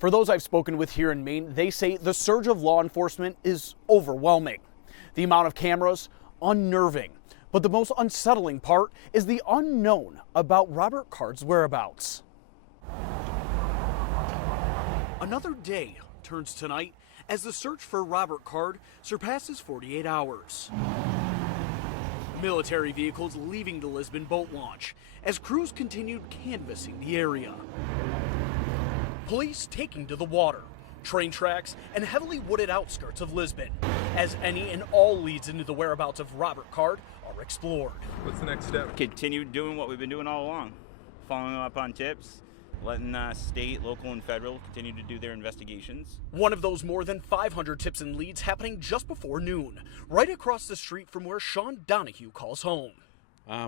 For those I've spoken with here in Maine, they say the surge of law enforcement is overwhelming. The amount of cameras, unnerving. But the most unsettling part is the unknown about Robert Card's whereabouts. Another day turns to night as the search for Robert Card surpasses 48 hours. Military vehicles leaving the Lisbon boat launch as crews continued canvassing the area. Police taking to the water, train tracks, and heavily wooded outskirts of Lisbon as any and all leads into the whereabouts of Robert Card are explored. What's the next step? Continue doing what we've been doing all along, following up on tips, letting state, local, and federal continue to do their investigations. One of those more than 500 tips and leads happening just before noon, right across the street from where Sean Donahue calls home.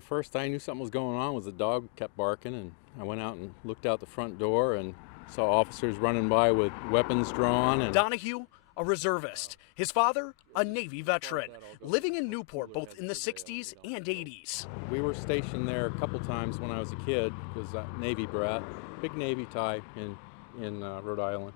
First I knew something was going on was the dog kept barking, and I went out and looked out the front door and saw officers running by with weapons drawn. And Donahue, a reservist. His father, a Navy veteran, living in Newport both in the 60s and 80s. We were stationed there a couple times when I was a kid, because Navy brat, big Navy tie in Rhode Island.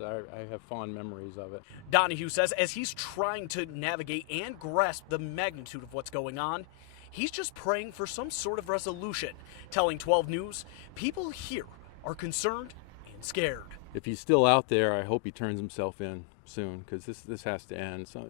I have fond memories of it. Donahue says as he's trying to navigate and grasp the magnitude of what's going on, he's just praying for some sort of resolution, telling 12 News people here are concerned and scared. If he's still out there, I hope he turns himself in soon, because this has to end. So,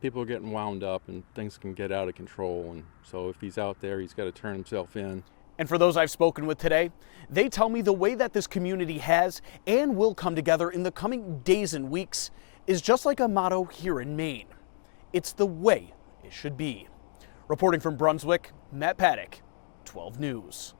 people are getting wound up and things can get out of control. And so if he's out there, he's got to turn himself in. And for those I've spoken with today, they tell me the way that this community has and will come together in the coming days and weeks is just like a motto here in Maine. It's the way it should be. Reporting from Brunswick, Matt Paddock, 12 News.